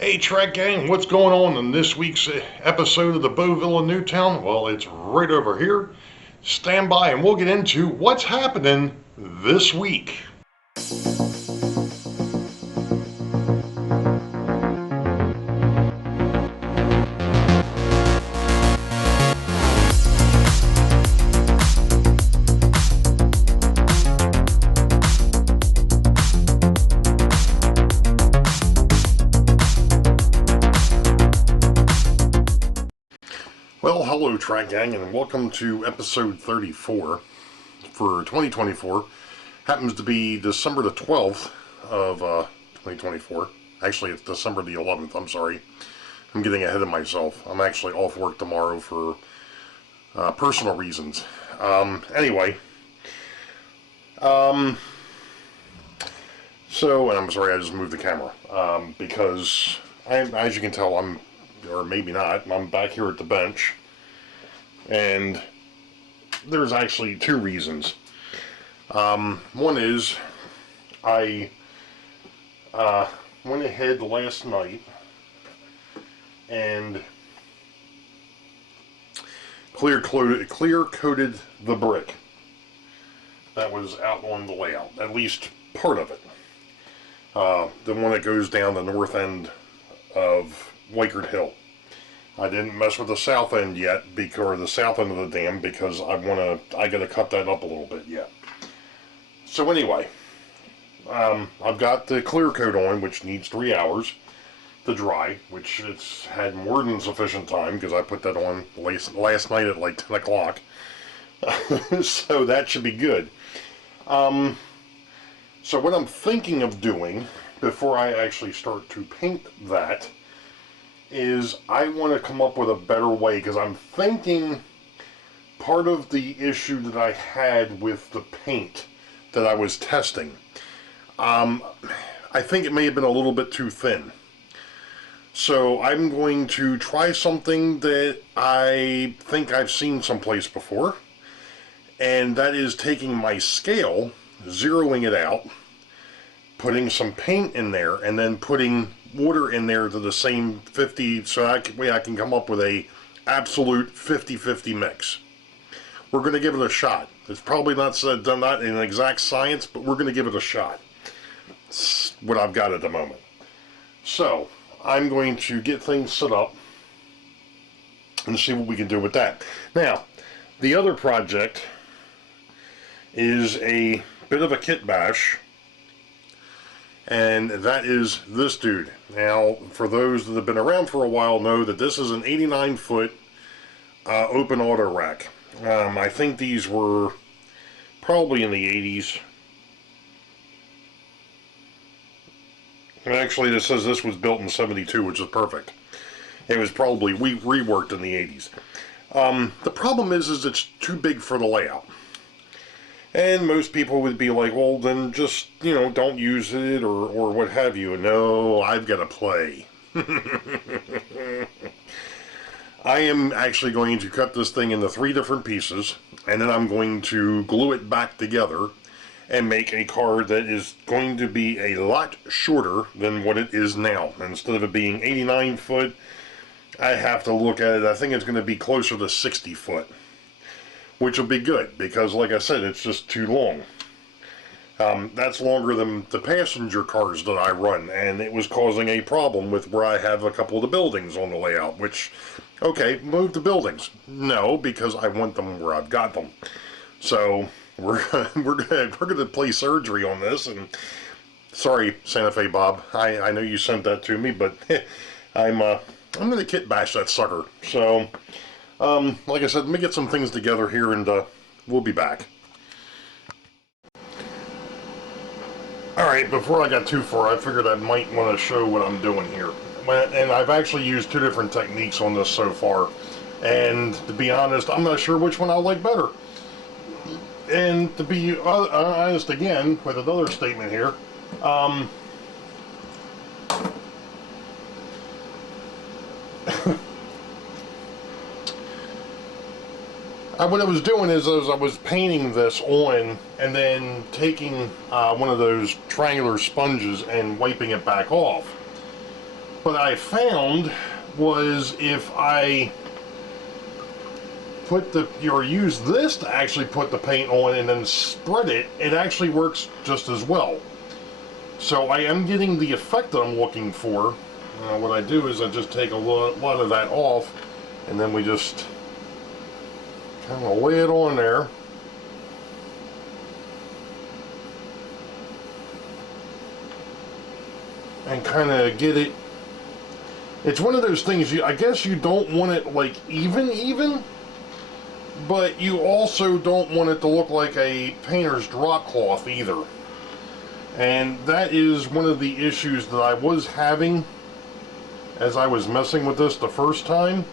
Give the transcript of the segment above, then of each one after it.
Hey Track Gang, what's going on in this week's episode of the Boeville in Newtown? Well, it's right over here. Stand by and we'll get into what's happening this week. Well, hello Track Gang, and welcome to episode 34 for 2024. Happens to be December the 12th of 2024. Actually, it's December the 11th, I'm sorry. I'm getting ahead of myself. I'm actually off work tomorrow for personal reasons. Anyway. So, and I'm sorry I just moved the camera. Because, as you can tell, or maybe not, I'm back here at the bench, and there's actually two reasons. One is, I went ahead last night and clear coated the brick that was out on the layout, at least part of it. The one that goes down the north end of Wakert Hill. I didn't mess with the south end yet, or the south end of the dam, because I gotta cut that up a little bit yet. So anyway, I've got the clear coat on, which needs 3 hours to dry, which it's had more than sufficient time, because I put that on last night at like 10 o'clock. So that should be good. So what I'm thinking of doing, before I actually start to paint that, is I want to come up with a better way, because I'm thinking part of the issue that I had with the paint that I was testing, I think it may have been a little bit too thin. So I'm going to try something that I think I've seen someplace before, and that is taking my scale, zeroing it out, putting some paint in there, and then putting water in there to the same 50, so that way I can come up with a absolute 50-50 mix. We're going to give it a shot. It's probably not an exact science, but we're going to give it a shot. It's what I've got at the moment. So I'm going to get things set up and see what we can do with that. Now, the other project is a bit of a kitbash, and that is this dude. Now, for those that have been around for a while know that this is an 89-foot open auto rack. I think these were probably in the 80s. Actually, it says this was built in 72, which is perfect. It was probably reworked in the 80s. The problem is it's too big for the layout. And most people would be like, well, then just, don't use it, or what have you. No, I've got to play. I am actually going to cut this thing into 3 different pieces, and then I'm going to glue it back together and make a car that is going to be a lot shorter than what it is now. Instead of it being 89 foot, I have to look at it, I think it's going to be closer to 60 foot. Which will be good, because like I said, it's just too long. That's longer than the passenger cars that I run, and it was causing a problem with where I have a couple of the buildings on the layout, which, okay, move the buildings. No, because I want them where I've got them. So, we're gonna play surgery on this, and sorry, Santa Fe Bob, I know you sent that to me, but I'm gonna kitbash that sucker. So, like I said, let me get some things together here, and we'll be back. Alright, before I got too far, I figured I might want to show what I'm doing here. And I've actually used 2 different techniques on this so far, and to be honest, I'm not sure which one I like better. And to be honest again, with another statement here, what I was doing is I was painting this on and then taking one of those triangular sponges and wiping it back off. what I found was if I put or use this to actually put the paint on and then spread it, it actually works just as well. So I am getting the effect that I'm looking for. What I do is I just take a lot of that off, and then we just kind of lay it on there. And kind of get it. It's one of those things, I guess you don't want it like even, but you also don't want it to look like a painter's drop cloth either. And that is one of the issues that I was having as I was messing with this the first time,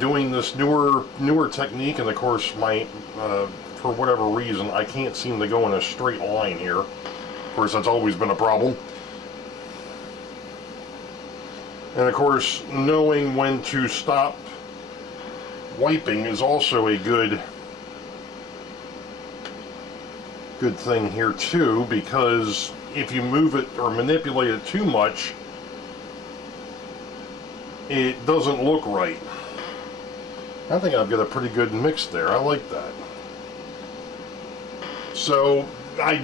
doing this newer technique. And of course, for whatever reason, I can't seem to go in a straight line here. Of course, that's always been a problem. And of course, knowing when to stop wiping is also a good thing here too, because if you move it or manipulate it too much, it doesn't look right. I think I've got a pretty good mix there. I like that. So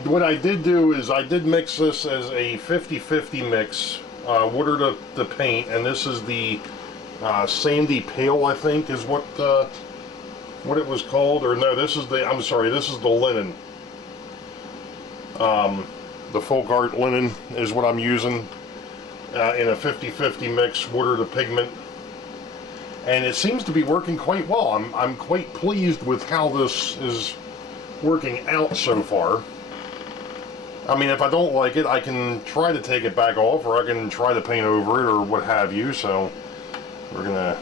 what I did do is I did mix this as a 50-50 mix, water to paint, and this is the Sandy Pale, I think is what it was called. Or no, this is the linen. The folk art linen is what I'm using in a 50-50 mix, water to pigment, and it seems to be working quite well. I'm quite pleased with how this is working out so far. I mean, if I don't like it, I can try to take it back off, or I can try to paint over it, or what have you. So we're gonna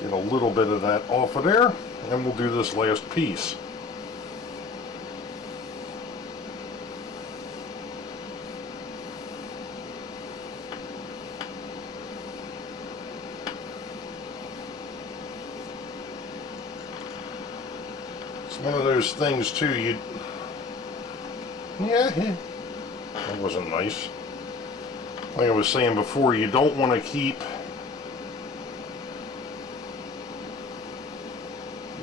get a little bit of that off of there, and we'll do this last piece. It's one of those things too, yeah, that wasn't nice. Like I was saying before, you don't want to keep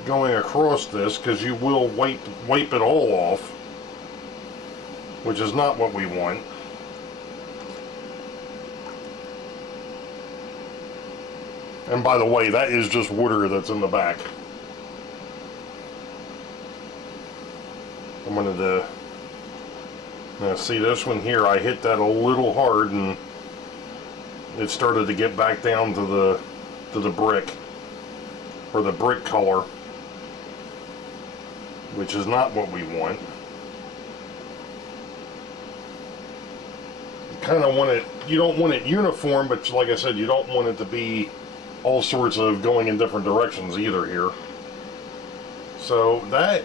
going across this, because you will wipe it all off, which is not what we want. And by the way, that is just water that's in the back. I'm going to now see this one here, I hit that a little hard and it started to get back down to the brick, or the brick color, which is not what we want. You kind of want it, you don't want it uniform, but like I said, you don't want it to be all sorts of going in different directions either here. So that,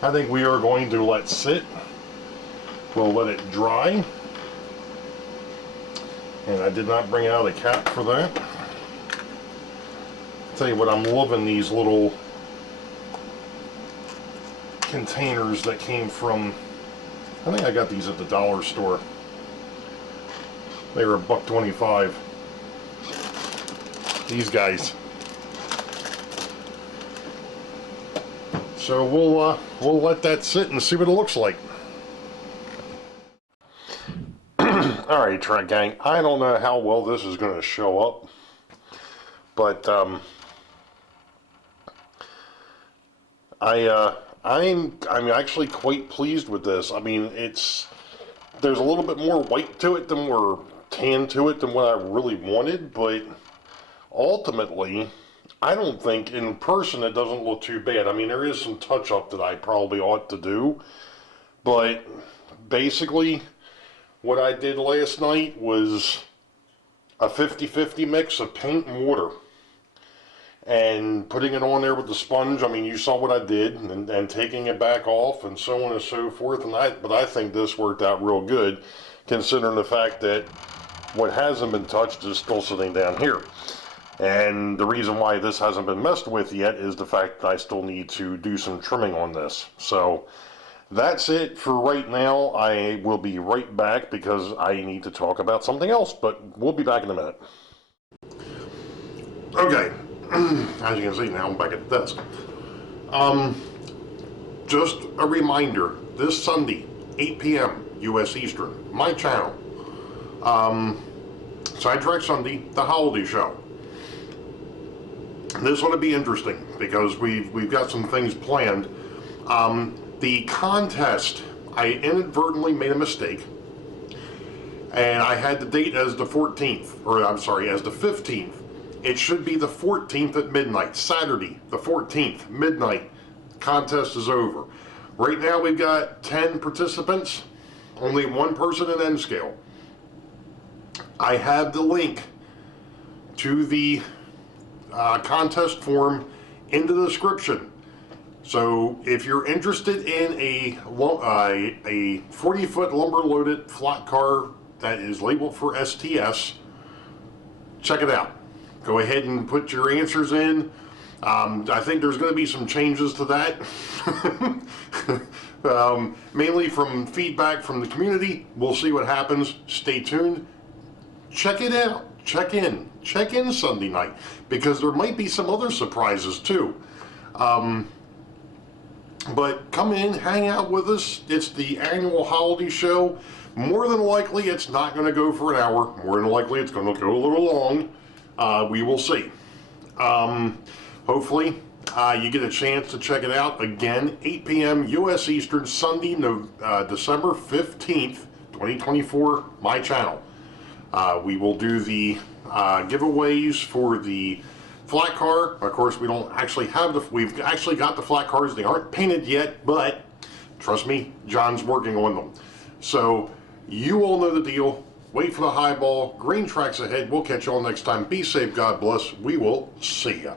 I think we are going to let sit. We'll let it dry. And I did not bring out a cap for that. I'll tell you what, I'm loving these little containers that came from, I think I got these at the dollar store. They were $1.25. These guys. So we'll let that sit and see what it looks like. Alright, Trek Gang, I don't know how well this is going to show up, but I'm actually quite pleased with this. I mean, there's a little bit more white to it or tan to it than what I really wanted, but ultimately, I don't think in person it doesn't look too bad. I mean, there is some touch up that I probably ought to do, but basically what I did last night was a 50-50 mix of paint and water, and putting it on there with the sponge. I mean, you saw what I did, and taking it back off and so on and so forth. But I think this worked out real good, considering the fact that what hasn't been touched is still sitting down here. And the reason why this hasn't been messed with yet is the fact that I still need to do some trimming on this. So That's it for right now. I will be right back because I need to talk about something else, but we'll be back in a minute. Okay, as you can see now, I'm back at the desk. Just a reminder, this Sunday, 8 p.m. U.S. Eastern, my channel, Sidetrack Sunday, the Holiday Show. This ought to be interesting because we've got some things planned. The contest, I inadvertently made a mistake, and I had the date as the 14th, or I'm sorry, as the 15th. It should be the 14th at midnight, Saturday, the 14th, midnight. Contest is over. Right now we've got 10 participants, only one person in N scale. I have the link to the contest form in the description. So if you're interested in a 40-foot lumber-loaded flat car that is labeled for STS, check it out. Go ahead and put your answers in. I think there's going to be some changes to that. Mainly from feedback from the community. We'll see what happens. Stay tuned. Check it out. Check in Sunday night, because there might be some other surprises too. But come in, hang out with us. It's the annual holiday show. More than likely, it's not going to go for an hour. More than likely, it's going to go a little long. We will see. Hopefully, you get a chance to check it out. Again, 8 p.m. U.S. Eastern, Sunday, December 15th, 2024, my channel. We will do the giveaways for the flat car. Of course, we don't actually have we've actually got the flat cars. They aren't painted yet, but trust me, John's working on them. So you all know the deal. Wait for the highball. Green tracks ahead. We'll catch you all next time. Be safe. God bless. We will see ya.